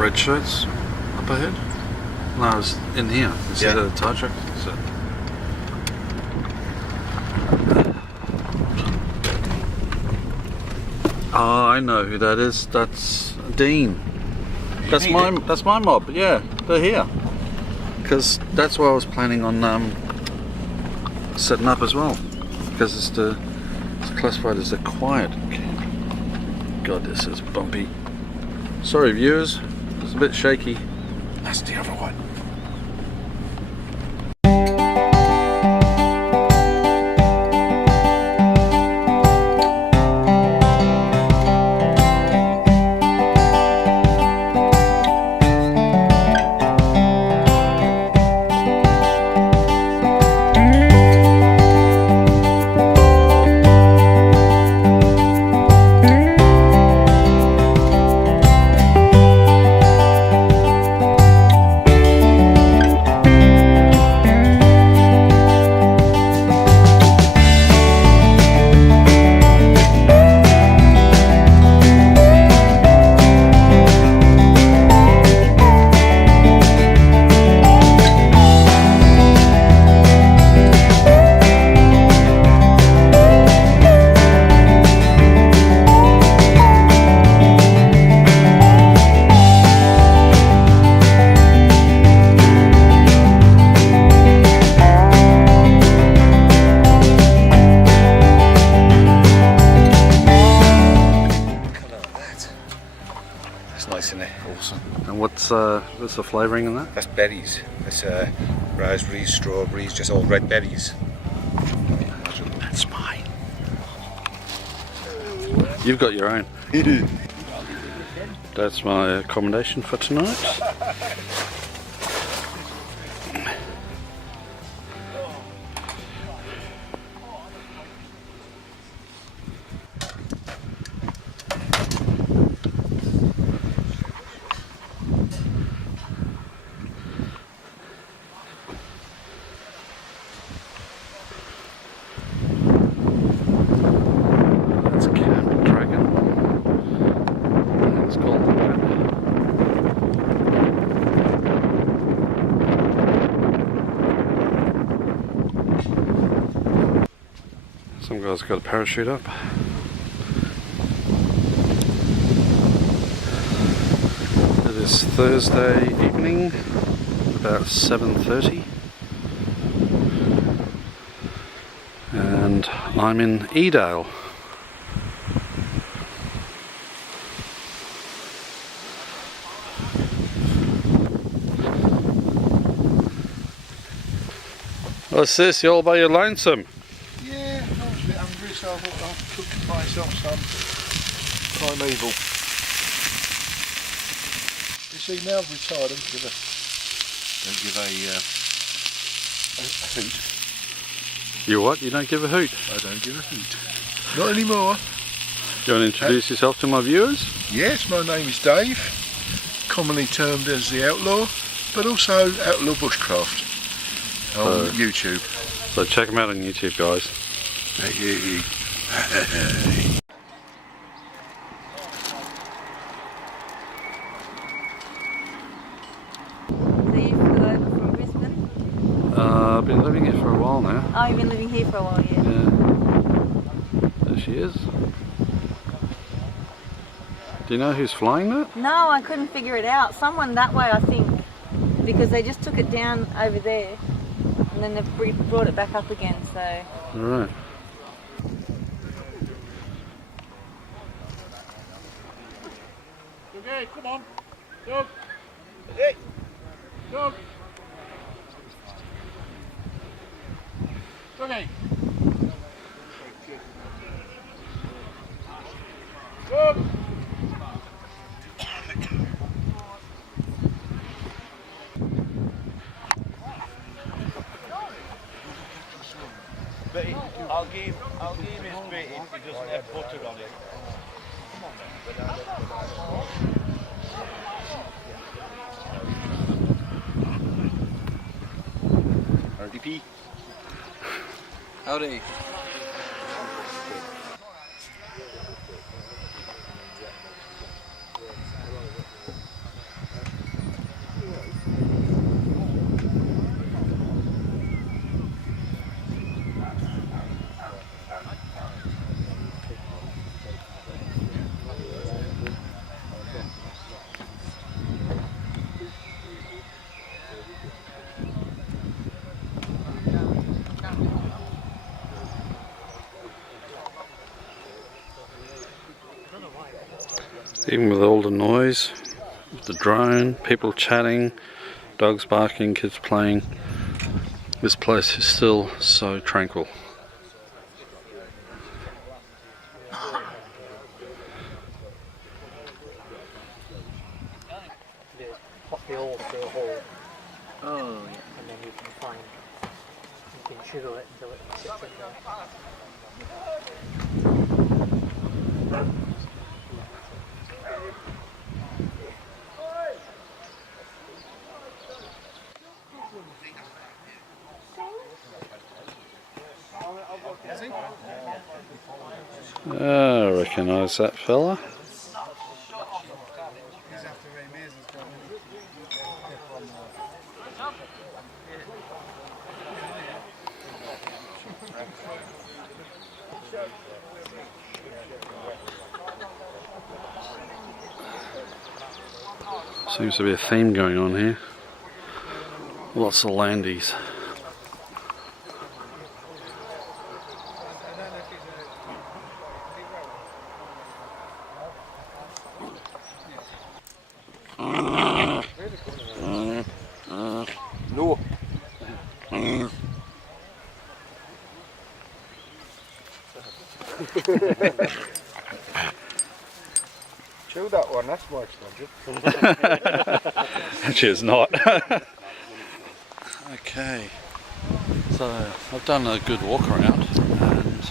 red shirts up ahead? No, it's in here. You see the tire track? So. Oh, I know who that is. That's Dean. That's my mob. Yeah, they're here. Because that's what I was planning on setting up as well. Because it's classified as a quiet. God, this is bumpy. Sorry, viewers. It's a bit shaky. That's the other one. What's the flavouring in that? That's berries. That's raspberries, strawberries, just all red berries. That's mine. You've got your own. That's my accommodation for tonight. Some guy's got a parachute up. It is Thursday evening, about 7:30, and I'm in Edale. What's this? You all by your lonesome? Yeah, I was a bit hungry, so I thought I'd cook myself some primeval. You see, now I've retired, I don't give a hoot. You what? You don't give a hoot? I don't give a hoot. Not anymore. You want to introduce yourself to my viewers? Yes, my name is Dave, commonly termed as the Outlaw, but also Outlaw Bushcraft on YouTube. So check them out on YouTube, guys. I've been living here for a while now. Oh, you've been living here for a while, yeah. There she is. Do you know who's flying that? No, I couldn't figure it out. Someone that way, I think, because they just took it down over there and then they've brought it back up again, so... Alright. Okay, come on. Dog. Hey. Dog. Okay. Dog. But I'll give him his bit if he doesn't have butter on it. RDP. Howdy. Even with all the noise, with the drone, people chatting, dogs barking, kids playing, this place is still so tranquil. Pop the oil through a hole, Oh, yeah. and then you can chisel it until it sits in there. I recognise that fella. Seems to be a theme going on here. Lots of landies. No. Chew that one, that's more expensive. Actually, it's not. Okay, so I've done a good walk around, and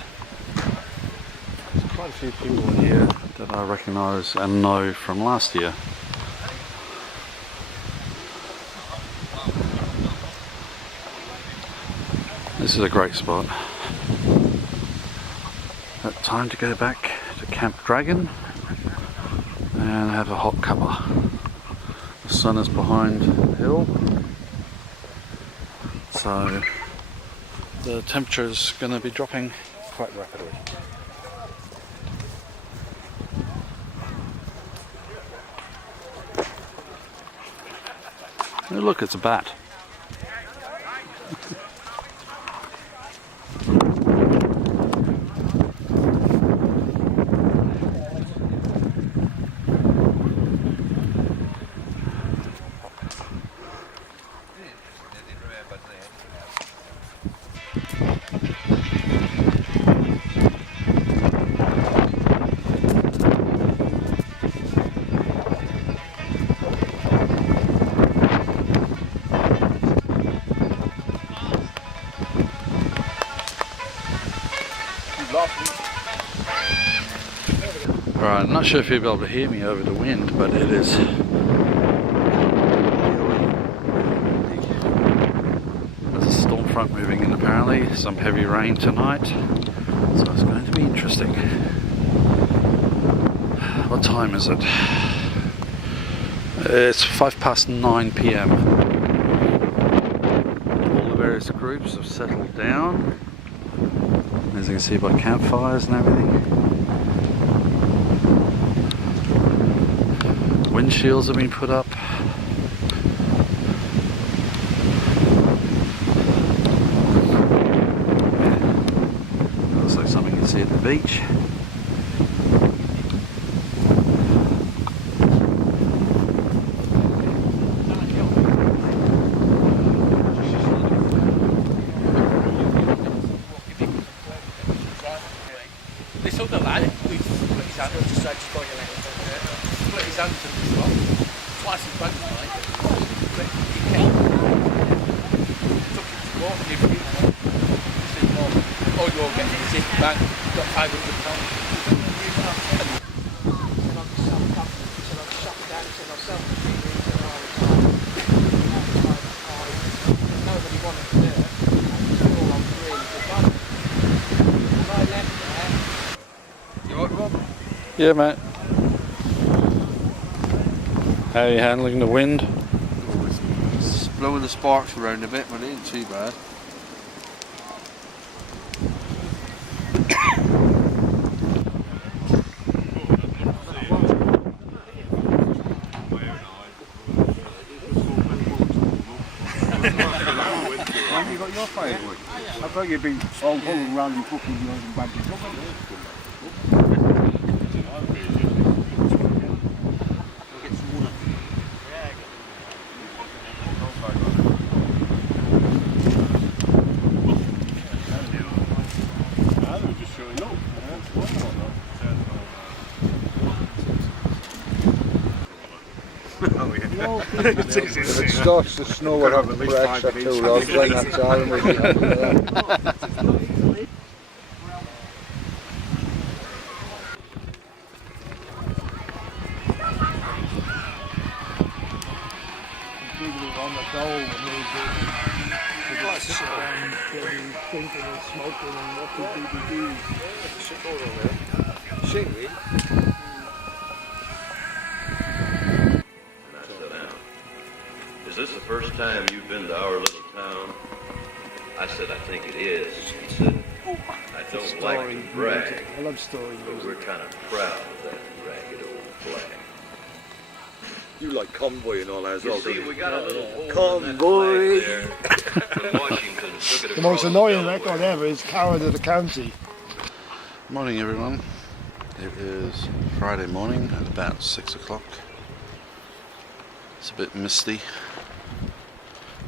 there's quite a few people here that I recognise and know from last year. This is a great spot. Time to go back to Camp Dragon and have a hot cuppa. The sun is behind the hill, so the temperature is going to be dropping quite rapidly. Oh, look, it's a bat. Alright, I'm not sure if you'll be able to hear me over the wind, but it is there's a storm front moving in apparently, some heavy rain tonight, so it's going to be interesting. What time is it? It's 9:05 PM. All the various groups have settled down, as you can see by campfires and everything. Windshields have been put up. Looks like something you can see at the beach. This other lad, who's split his hand, just said, split his hand to this one, twice as bad as mine, but he came, took him to court and he said, oh, you're getting sick, bang, got £500. Nobody wanted to do it. All on three, I left there. You alright, Rob? Yeah, mate. How are you handling the wind? It's blowing the sparks around a bit, but it ain't too bad. Have you got your firewood? I thought you'd be all going around and cooking yours and bagging up. Oh, yeah. No, It is, If isn't it it? starts to snow, we'll have at least 5 of these. Then that's all, and we'll be happy with that. on the dole and they just sit around drinking and smoking and watching DVDs. And I sat down. Is this the first time you've been to our little town? I said, I think it is. He said, I don't like to brag, I love story but music. we're kind of proud of that ragged old flag. You like convoy and all that as well, You see, don't we you? got a little hole in that flag there. When Washington took it The most across annoying Delaware. record ever is Coward of the County. Morning everyone. It is Friday morning at about 6 o'clock. It's a bit misty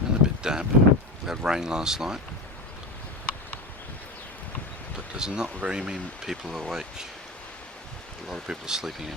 and a bit damp. We had rain last night. But there's not very many people awake. A lot of people are sleeping in.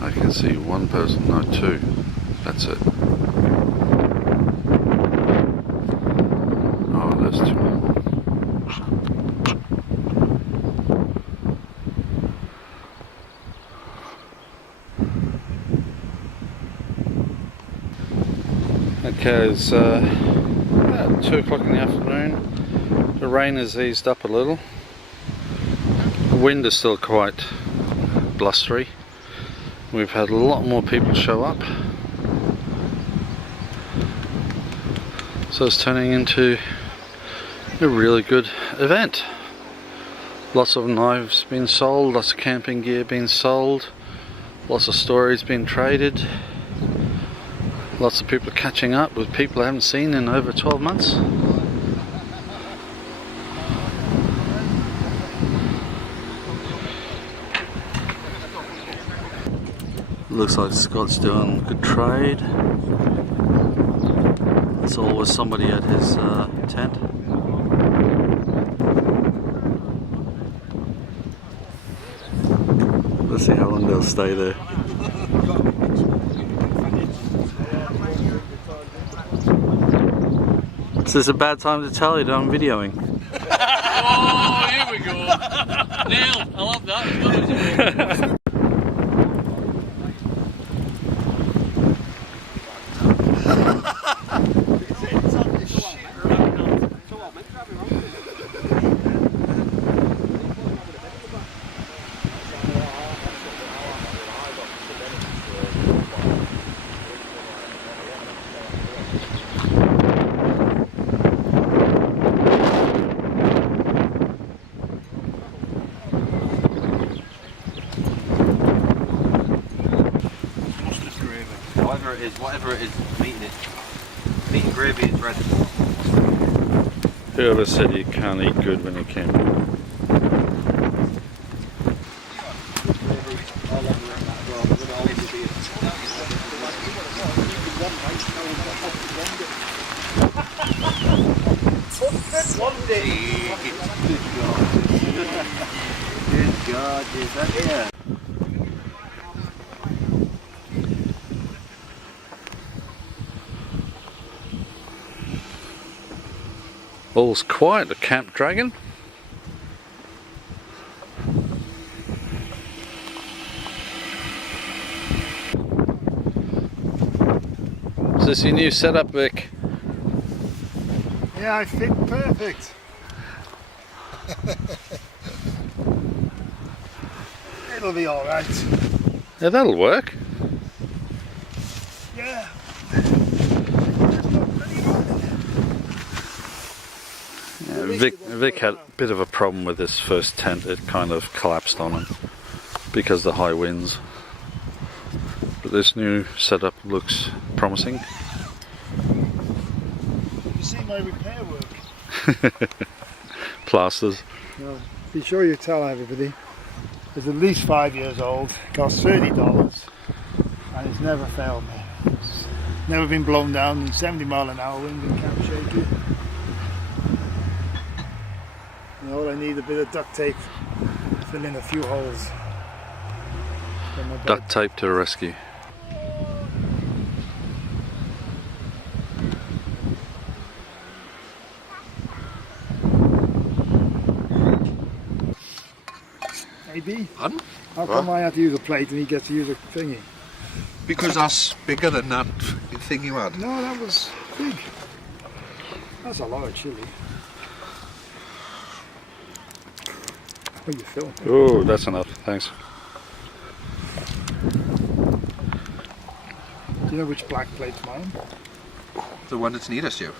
I can see one person, no, two. That's it. Oh, there's two. Okay, it's about 2 o'clock in the afternoon. The rain has eased up a little. The wind is still quite blustery. We've had a lot more people show up, so it's turning into a really good event. Lots of knives being sold, lots of camping gear being sold, lots of stories being traded, lots of people catching up with people I haven't seen in over 12 months. Looks like Scott's doing good trade. There's always somebody at his tent. Let's see how long they'll stay there. Is this a bad time to tell you that I'm videoing? Oh, here we go. Neil, I love that. Whatever it is, meat and gravy is ready. Whoever said you can't eat good when you can? Good God, is that here? All's quiet at Camp Dragon. Is this your new setup, Vic? Yeah, I fit perfect. It'll be alright. Yeah, that'll work. Yeah. Vic had a bit of a problem with his first tent. It kind of collapsed on him because of the high winds. But this new setup looks promising. You see my repair work? plasters. Well, be sure you tell everybody. It's at least 5 years old, costs $30, and it's never failed me. It's never been blown down in 70 mile an hour wind and can't shake it. And all I need a bit of duct tape, fill in a few holes. Then my Duct tape to the rescue. Maybe. Pardon? How come I have to use a plate and he gets to use a thingy? Because that's bigger than that thing you had. No, that was big. That's a lot of chili. What are you filming? Oh, that's enough. Thanks. Do you know which black plate's mine? The one that's nearest you.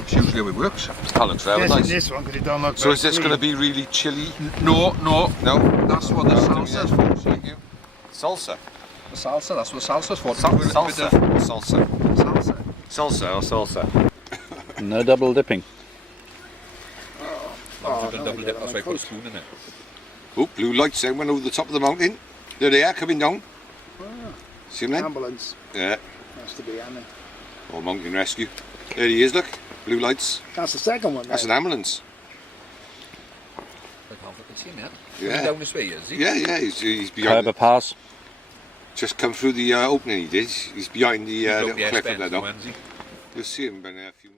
It's usually how it works. That looks Yes, in this one because it don't look So very is this clean. going to be really chilly? No, No? that's what the salsa's for. Thank you. Salsa? The salsa, that's what salsa's for. Salsa. Salsa. Salsa. Salsa or salsa? No double dipping. Oh, blue lights then went over the top of the mountain. There they are coming down. See them then? Ambulance. Yeah. Has to be Annie. Or mountain rescue. There he is, look. Blue lights. That's the second one. That's an then. ambulance. Yeah. Yeah. Down this way, is he? Yeah, he's behind. Pass. Just come through the opening he did. He's behind the little cliff up there though. You'll see him in a few minutes.